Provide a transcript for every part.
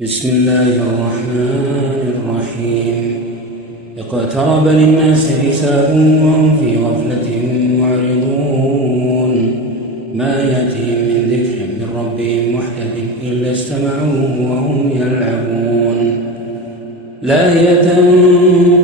بسم الله الرحمن الرحيم. اقترب للناس حسابهم وهم في غفلة معرضون. ما يأتيهم من ذكر من ربهم محدث إلا استمعوه وهم يلعبون. لاهية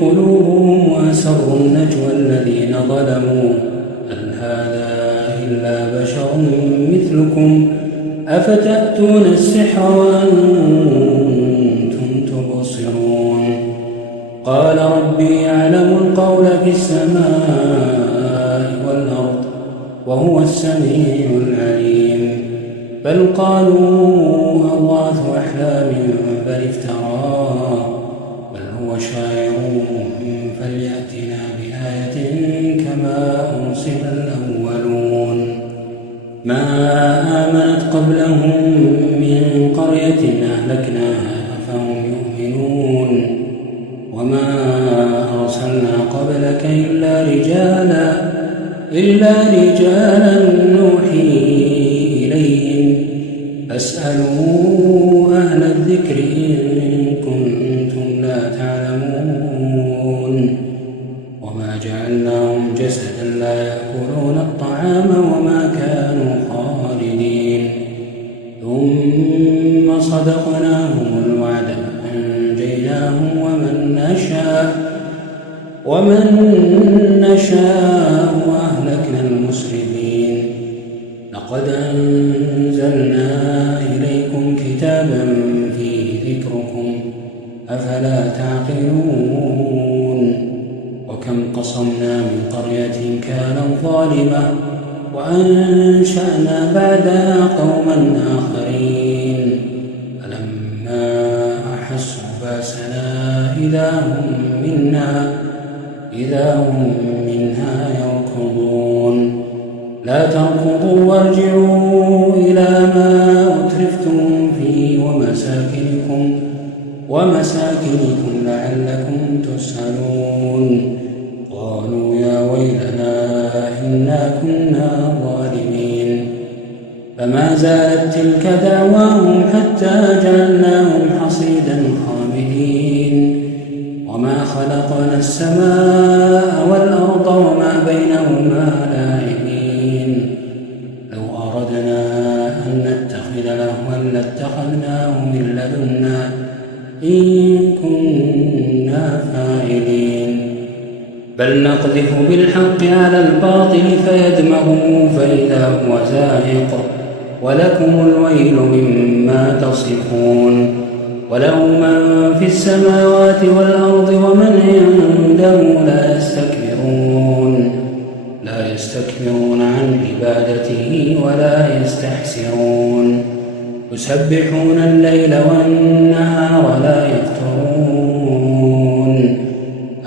قلوبهم وأسروا النجوى الذين ظلموا هل هذا إلا بشر مثلكم أفتأتون السحر وأنتم تبصرون. قال ربي يعلم القول في السماء والأرض وهو السميع العليم. بل قالوا أضغاث أحلام بل افتراه بل هو شاعر فليأتنا بآية كما أرسل الأولون. ما آمنت قبلهم من قرية أهلكناها أفهم يؤمنون. وما أرسلنا قبلك إلا رجالا نوحي إليهم فاسألوا أهل الذكر إن كنتم لا تعلمون. وما جعلناهم جسدا لا يأكلون الطعام وما كانوا خالدين. ثم صدقناهم الوعد فأنجيناهم ومن نشاء وأهلكنا المسرفين. لقد أنزلنا إليكم كتابا فيه ذكركم أفلا تعقلون. وكم قصمنا من قرية كانت ظالمة وأنشأنا بعدها قوما آخرين فلما أحسوا بأسنا إذا هم منها يركضون. لا تركضوا وارجعوا إلى ما أترفتم فيه ومساكنكم لعلكم تسألون. قالوا يا ويلنا إنا كنا ظالمين. فما زالت تلك دعواهم حتى جعلناهم حصيدا خامدين. وما خلقنا السماء والأرض وما بينهما لاعبين. لو أردنا أن نتخذ لهوا لاتخذناه من لدنا إن كنا فاعلين. بل نقذف بالحق على الباطل فيدمغه فإذا هو زاهق ولكم الويل مما تصفون. وله من في السماوات والأرض ومن عنده لا يستكبرون عن عبادته ولا يستحسرون. يسبحون الليل والنهار لا يفترون.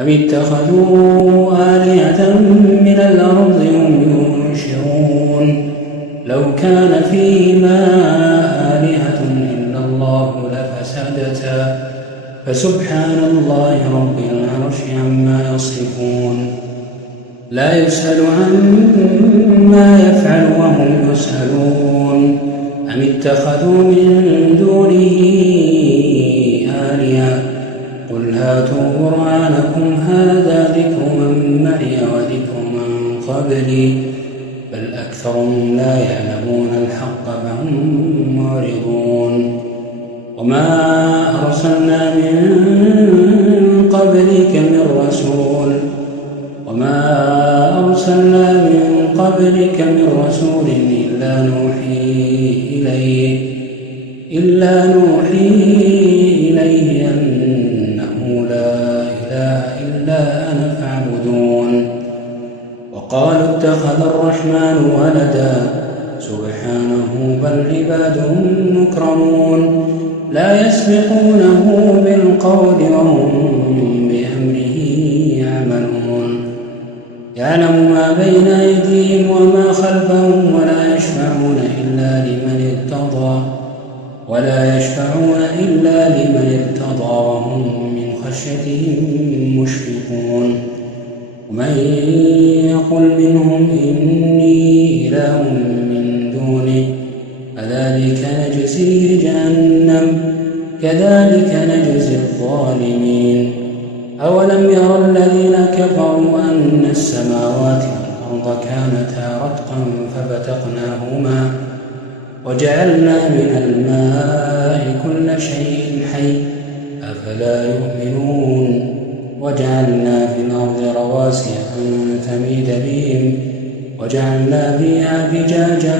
أم اتخذوا آلهة من الأرض هم ينشرون. لو كان فيهما آلهة إلا الله لفسدتا فسبحان الله رب العرش عما يصفون. لا يسأل عما يفعل وهم يسألون. أم اتخذوا من دونه آلهة قل هاتوا برهانكم هذا ذكر من معي وذكر من قبلي بل أكثرهم لا يعلمون الحق فهم معرضون. وما أرسلنا من قبلك من رسول إلا نوحي إليه أنه لا إله إلا أنا فاعبدون. وقالوا اتخذ الرحمن ولدا سبحانه بل عباد مكرمون لا يسبقونه بالقول وهم بأمره يعملون. يعلم ما بين أيديهم وما خلفهم ولا يشفعون إلا لمن ارتضى وهم من خشيته مشفقون. ومن يقل منهم إني إله من دونه فذلك نجزيه جهنم كذلك نجزي الظالمين. أولم ير الذين كفروا أن السماوات والأرض كانتا رتقا ففتقناهما وجعلنا من الماء كل شيء حي أفلا يؤمنون. وجعلنا في الأرض رواسي أن تميد بهم وجعلنا فيها فجاجا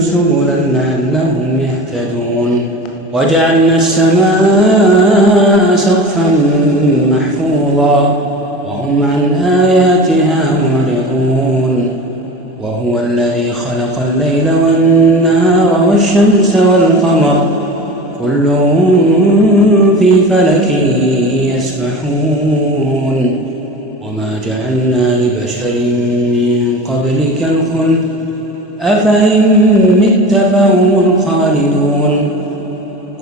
سبلا لعلهم يهتدون. وجعلنا السماء سقفا محفوظا وهم عن آياتها معرضون. وهو الذي خلق الليل والنهار والشمس والقمر كل في فلك يسبحون. وما جعلنا لبشر من قبلك الخلد أفإن مت فهم الخالدون.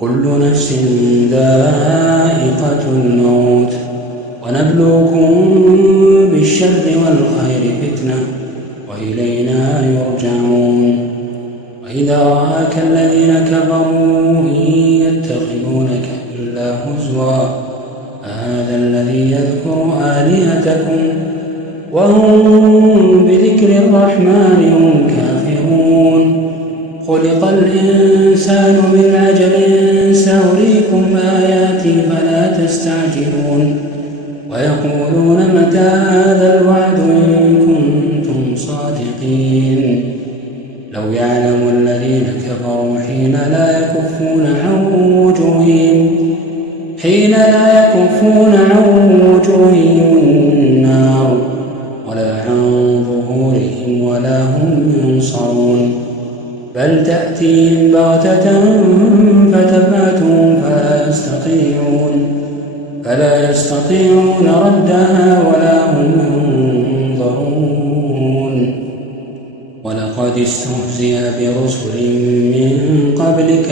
كل نفس ذائقة الموت ونبلوكم بالشر والخير فتنة وإلينا يرجعون. وإذا رآك الذين كفروا إن يتخذونك إلا هزوا أهذا الذي يذكر آلهتكم وهم بذكر الرحمن هم كافرون. خلق الإنسان من عجل سأريكم آياتي فلا تستعجلون. ويقولون متى هذا الوعد إن كنتم صادقين. لو يعلم الذين كفروا حين لا يكفون عن وجوههم النار ولا عن ظهورهم ولا هم ينصرون. بل تأتيهم بغتة فتبعتهم فلا يستطيعون ردها ولا هم ينظرون. ولقد استهزئ برسل من قبلك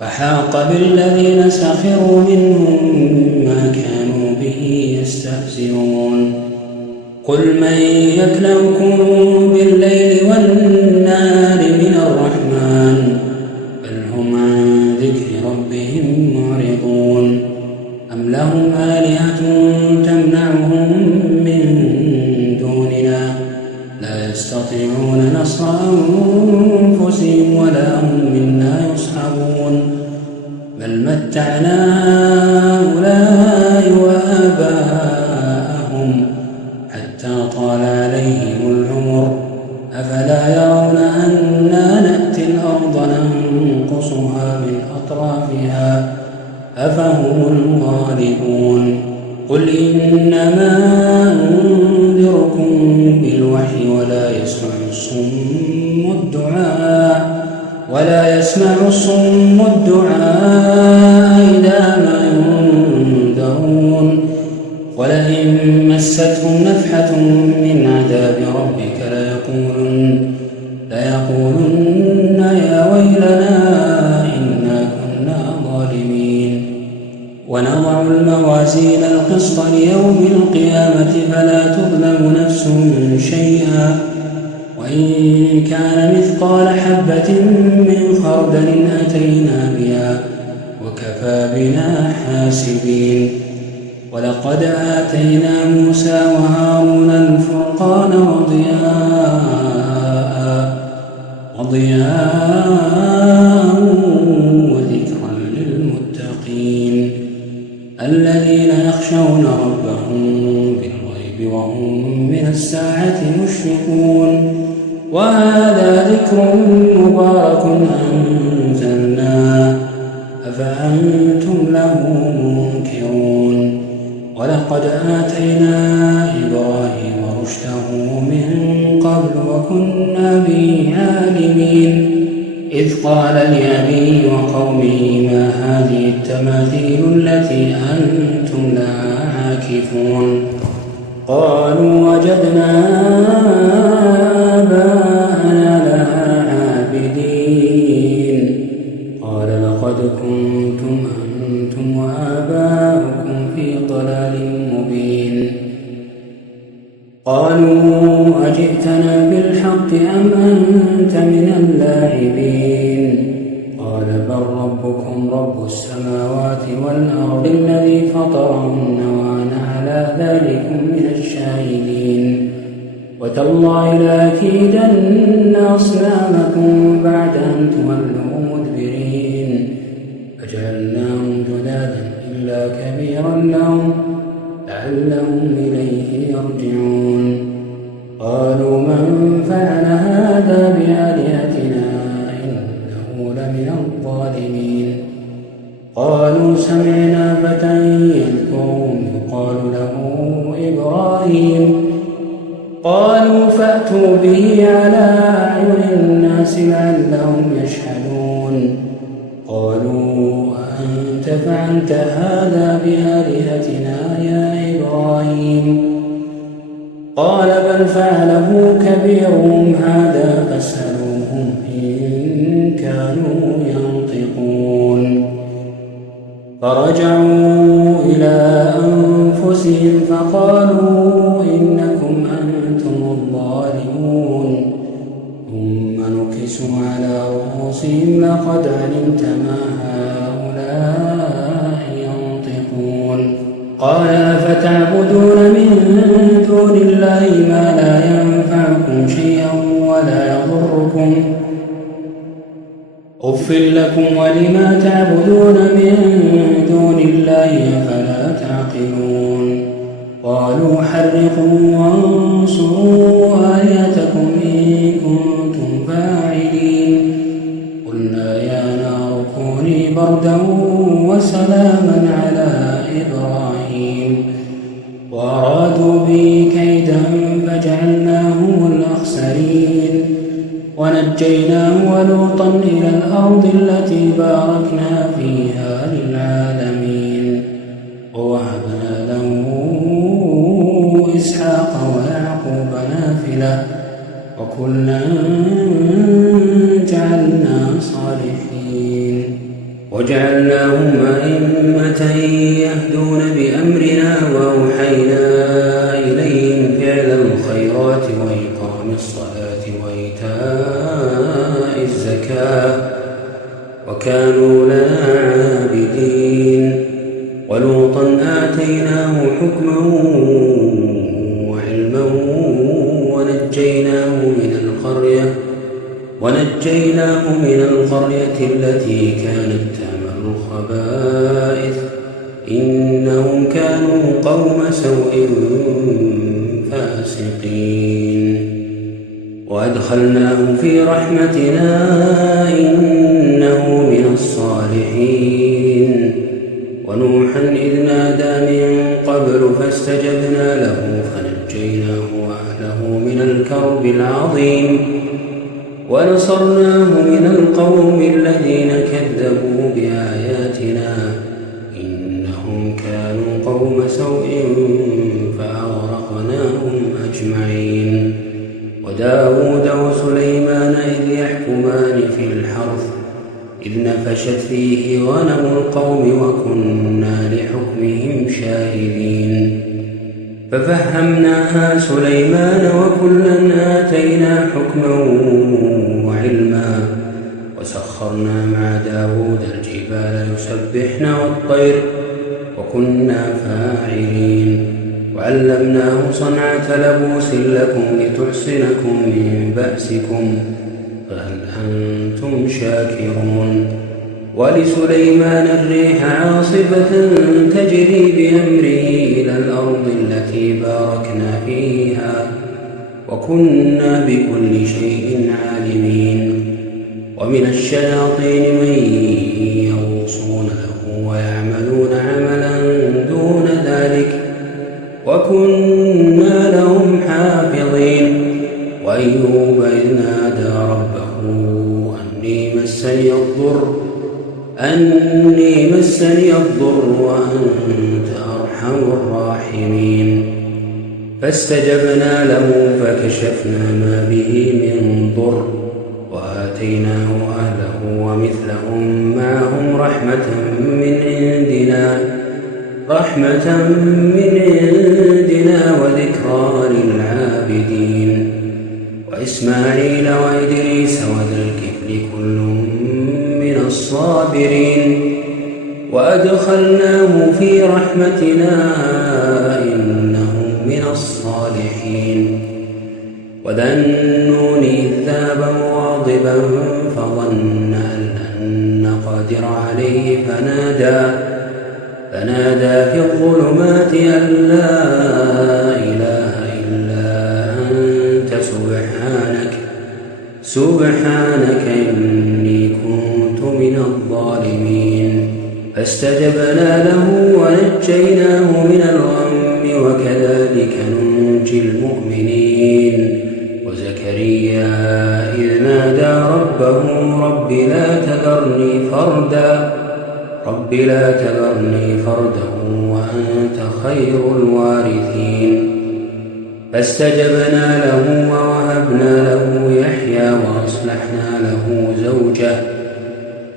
فحاق بالذين سخروا منهم ما كانوا به يستهزئون. قل من يكلؤكم بالليل والنهار من الرحمن بل هم عن ذكر ربهم معرضون. أم لهم آلهة تمنعهم من دوننا لا يستطيعون نصر أنفسهم ولا هم منا يصحبون. بل متعنا هؤلاء وآباءهم حتى طال عليهم العمر أفلا يرون أنا نأتي الأرض ننقصها من أطرافها أفهم الغالبون. قل إنما أنذركم بالوحي ولا يسمع الصم الدعاء إذا ما ينذرون. ولئن مستهم نفحة من عذاب ربك ليقولن يا ويلنا إنا كنا ظالمين. ونضع الموازين القسط ليوم القيامة فلا تظلم نفس شيئا وإن كان مثقال حبة من خردل أتينا بها وكفى بنا حاسبين. ولقد آتينا موسى وهارون الفرقان وضياء وذكرا للمتقين الذين يخشون ربهم بالغيب وهم من الساعة مشفقون. وهذا ذكر مبارك أنزلناه أفأنتم له منكرون. ولقد آتينا إبراهيم رشده من قبل وكنا به عالمين. إذ قال لأبيه وقومه ما هذه التماثيل التي أنتم لها عاكفون. قالوا وجدنا آباءنا لها عابدين. قال لقد كنتم أنتم وآباؤكم في ضلال مبين. قالوا أجئتنا بالحق أم أنت من اللاعبين. رب السماوات والأرض الذي فطرهن وأنا على ذلك من الشاهدين وتالله لأكيدن أصنامكم بعد أن تولوا مدبرين فجعلناهم جذاذا إلا كبيرا لهم لعلهم إليه يرجعون قالوا من فعل هذا بآلهتنا إنه لمن الظالمين قالوا سمعنا فتى يذكرهم يقال له إبراهيم قالوا فأتوا به على أعين الناس لعلهم يشهدون قالوا أأنت فعلت هذا بآلهتنا يا إبراهيم قال بل فعله كبيرهم هذا فاسألوهم إن كانوا ينطقون فرجعوا إلى أنفسهم فقالوا إنكم أنتم الظالمون ثم نكسوا على رؤوسهم لقد علمت ما هؤلاء ينطقون قال فتعبدون من دون الله ما لا ينفعكم شيئا ولا يضركم أف لكم ولما تعبدون من دون الله فلا تعقلون قالوا حرقوا وانصروا آلهتكم إن كنتم فاعلين قلنا يا نار كوني بردا وسلاما على إبراهيم وأرادوا به كيدا فجعلناهم الأخسرين ونجيناه ولوطا إلى الأرض التي باركنا فيها للعالمين ووهبنا له إسحاق ويعقوب نافلة وكلا جعلنا صالحين وجعلناهم أئمة يهدون بأمرنا وأوحينا إليهم فعل الخيرات وإقام الصلاة وإيتاء الزكاة وكانوا لنا عابدين ولوطا آتيناه حكما وعلما ونجيناه من القرية التي كانت تعمل الخبائث إنهم كانوا قوم سوء فاسقين وأدخلناه في رحمتنا إنه من الصالحين ونوحا إذ نادى من قبل فاستجبنا له فنجيناه وأهله من الكرب العظيم ونصرناه من القوم الذين كذبوا بآياتنا إنهم كانوا قوم سوء فأغرقناهم أجمعين وداود وسليمان إذ يحكمان في الحرث إذ نفشت فيه غنم القوم وكنا لحكمهم شاهدين ففهمناها سليمان وكلا آتينا حكما وعلما وسخرنا مع داود الجبال يسبحن والطير وكنا فاعلين وعلمناه صنعة لبوس لكم لتحصنكم من بأسكم فهل أنتم شاكرون ولسليمان الريح عاصفة تجري بأمره إلى الأرض التي باركنا فيها وكنا بكل شيء عالمين ومن الشياطين من يغوصون له ويعملون عملا دون ذلك وكنا لهم حافظين وأيوب إذ نادى ربه أني مسني الضر وأنت أرحم الراحمين فاستجبنا له فكشفنا ما به من ضر وآتيناه أهله ومثلهم معهم رحمة من عندنا وذكرى للعابدين وإسماعيل وإدريس وذا الكفل كل من الصابرين وأدخلناه في رحمتنا إنه من الصالحين. وذا النون إذ ذهب مغاضبا فظن أن لن نقدر عليه فنادى في الظلمات أن لا إله إلا أنت سبحانك إني كنت من الظالمين. فاستجبنا له ونجيناه من الغم وكذلك ننجي المؤمنين. وزكريا إذ نادى ربه رب لا تذرني فردا وأنت خير الوارثين. فاستجبنا له ووهبنا له يحيى وأصلحنا له زوجه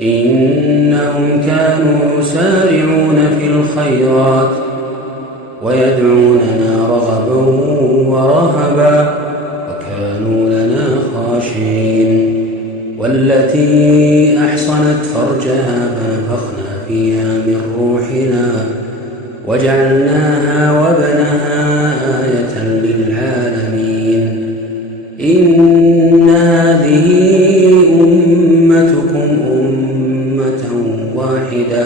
إنهم كانوا يسارعون في الخيرات ويدعوننا رغبا ورهبا وكانوا لنا خاشعين. والتي أحصنت فرجها فنفخنا فيها من روحنا وجعلناها وابنها آية للعالمين. إن هذه أمتكم أمة واحدة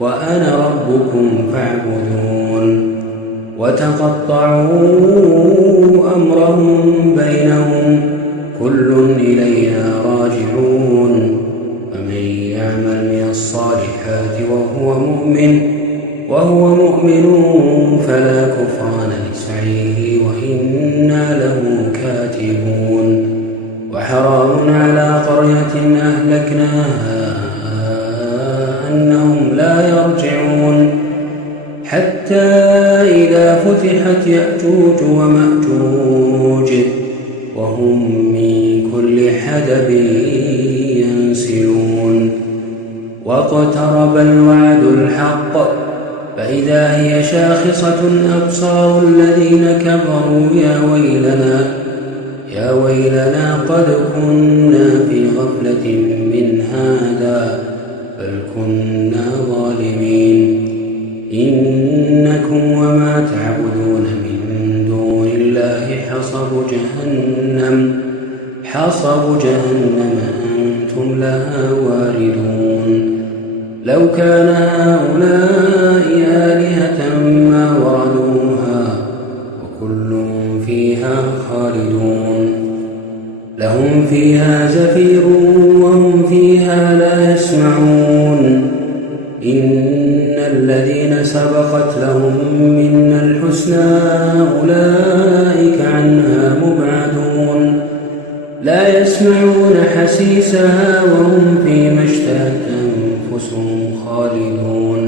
وأنا ربكم فاعبدون. وتقطعوا أمرهم بينهم كل إلينا راجعون. فمن يعمل من الصالحات وهو مؤمن فلا كفران لسعيه وإنا له كاتبون. وحرام على قرية أهلكناها أنهم لا يرجعون حتى إذا فتحت يأجوج ومأجوج وهم من كل حدب ينسلون. واقترب الوعد الحق فإذا هي شاخصة أبصار الذين كفروا يا ويلنا قد كنا في غفلة من هذا بل كنا ظالمين. إنكم وما تعبدون من دون الله حصب جهنم أنتم لها واردون. لو كان هؤلاء آلهة ما وردوها وكل فيها خالدون. لهم فيها زفير وهم فيها لا يسمعون. إن الذين سبقت لهم منا الحسنى أولئك عنها مبعدون. لا يسمعون حسيسها وهم فيما اشتهت أنفسهم خالدون.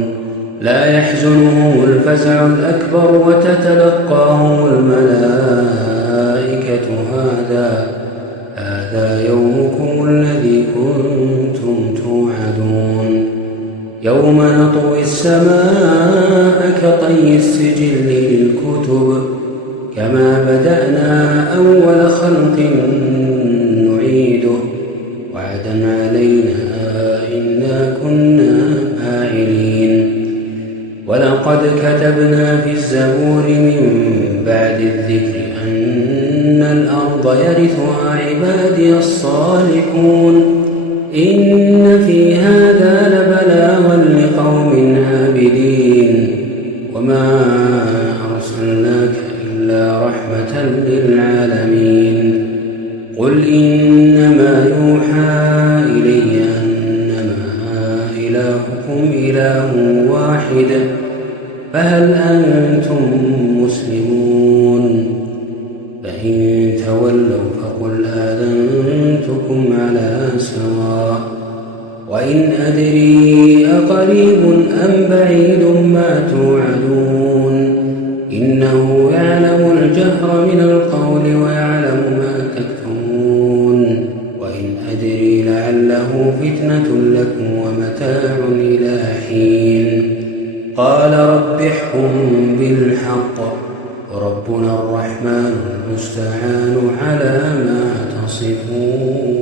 لا يحزنهم الفزع الأكبر وتتلقاهم الملائكة هذا يومكم الذي كنتم توعدون. يوم نطوي السماء كطي السجل للكتب كما بدأنا أول خلق نعيده وعدا علينا إنا كنا فاعلين. ولقد كتبنا في الزبور من بعد الذكر أن الأرض يرثها عبادي الصالحون. إن في هذا لبلاغا لقوم عابدين. وما أرسلناك إلا رحمة للعالمين. قل إنما يوحى إلي أنما إلهكم إله واحد فهل أنتم مسلمون؟ فإن تولوا فقل آذنتكم على سواء. وإن أدري أقريب أم بعيد ما توعدون. إنه يعلم الجهر من القول ويعلم ما تكتمون. وإن أدري لعله فتنة لكم ومتاع إلى حين. قال رب احكم بالحق وربنا الرحمن المستعان على ما تصفون.